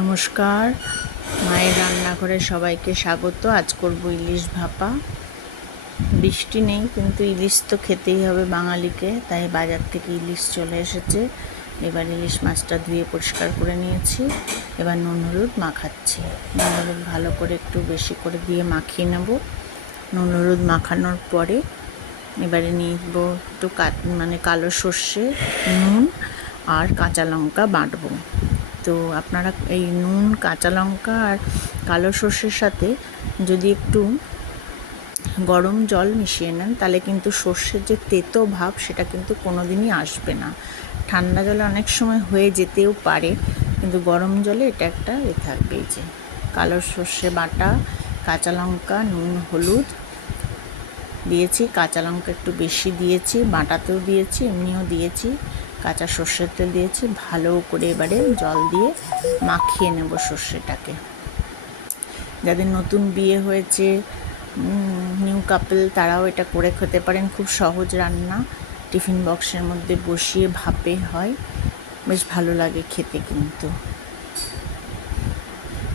নমস্কার, মায়ের রান্নাঘরে সবাইকে স্বাগত। আজ করব ইলিশ ভাপা। বৃষ্টি নেই, কিন্তু ইলিশ তো খেতেই হবে বাঙালিকে, তাই বাজার থেকে ইলিশ চলে এসেছে। এবার ইলিশ মাছটা ধুয়ে পরিষ্কার করে নিয়েছি। এবার নুন হলুদ মাখাচ্ছি। নুন হলুদ ভালো করে একটু বেশি করে দিয়ে মাখিয়ে নেব। নুন হলুদ মাখানোর পরে এবারে নিব একটু কালো সর্ষে, নুন আর কাঁচা লঙ্কা বাটবো। তো আপনারা এই নুন, কাঁচা লঙ্কা আর কালো সর্ষের সাথে যদি একটু গরম জল মিশিয়ে নেন, তাহলে কিন্তু সর্ষের যে তেতো ভাব সেটা কিন্তু কোনো দিনই আসবে না। ঠান্ডা জলে অনেক সময় হয়ে যেতেও পারে, কিন্তু গরম জলে এটা একটা থাকবে। এই যে কালো সর্ষে বাটা, কাঁচা লঙ্কা, নুন, হলুদ দিয়েছি। কাঁচা লঙ্কা একটু বেশি দিয়েছি, বাটাতেও দিয়েছি, এমনিও দিয়েছি। কাঁচা সর্ষের তেল দিয়েছি। ভালো করে এবারে জল দিয়ে মাখিয়ে নেব সর্ষেটাকে। যাদের নতুন বিয়ে হয়েছে, নিউ কাপল, তারাও এটা করে খেতে পারেন। খুব সহজ রান্না। টিফিন বক্সের মধ্যে বসিয়ে ভাপে হয়, বেশ ভালো লাগে খেতে কিন্তু।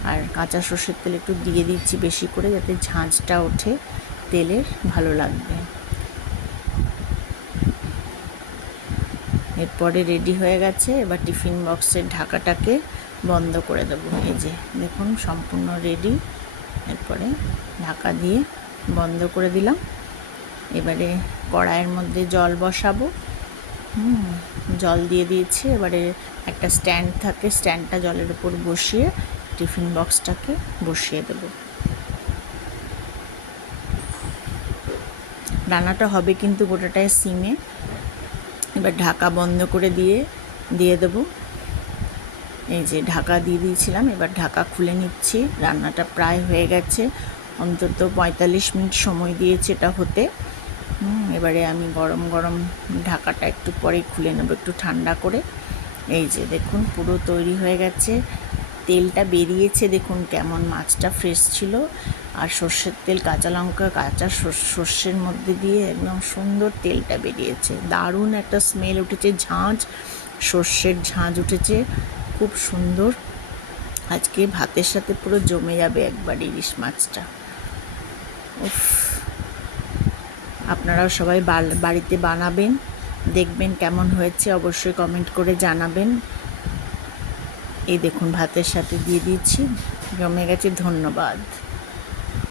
আর কাঁচা সর্ষের তেল একটু দিয়ে দিচ্ছি বেশি করে, যাতে ঝাঁঝটা ওঠে তেলের, ভালো লাগবে। এরপরে রেডি হয়ে গেছে। এবার টিফিন বক্সের ঢাকাটাকে বন্ধ করে দেবো। এই যে দেখুন, সম্পূর্ণ রেডি। এরপরে ঢাকা দিয়ে বন্ধ করে দিলাম। এবারে কড়াইয়ের মধ্যে জল বসাবো। জল দিয়ে দিয়েছি। এবারে একটা স্ট্যান্ড থাকে, স্ট্যান্ডটা জলের উপর বসিয়ে টিফিন বক্সটাকে বসিয়ে দেব। রান্নাটা হবে কিন্তু গোটাটাই সিমে। এবার ঢাকা বন্ধ করে দিয়ে দেবো। এই যে ঢাকা দিয়ে দিয়েছিলাম, এবার ঢাকা খুলে নিচ্ছি। রান্নাটা প্রায় হয়ে গেছে, অন্তত 45 মিনিট সময় দিয়েছে এটা হতে। এবারে আমি গরম গরম ঢাকাটা একটু পরে খুলে নেব, একটু ঠান্ডা করে। এই যে দেখুন, পুরো তৈরি হয়ে গেছে। তেলটা বেরিয়েছে, দেখুন কেমন, মাছটা ফ্রেশ ছিল। আর সর্ষের তেল, কাঁচা লঙ্কা, কাঁচা সর্ষের মধ্যে দিয়ে একদম সুন্দর তেলটা বেরিয়েছে। দারুণ একটা স্মেল উঠেছে, ঝাঁঝ, সর্ষের ঝাঁঝ উঠেছে, খুব সুন্দর। আজকে ভাতের সাথে পুরো জমে যাবে একবার ইলিশ মাছটা। উফ, আপনারাও সবাই বাড়িতে বানাবেন, দেখবেন কেমন হয়েছে, অবশ্যই কমেন্ট করে জানাবেন। এই দেখুন, ভাতের সাথে দিয়ে দিচ্ছি, জমে গেছে। ধন্যবাদ।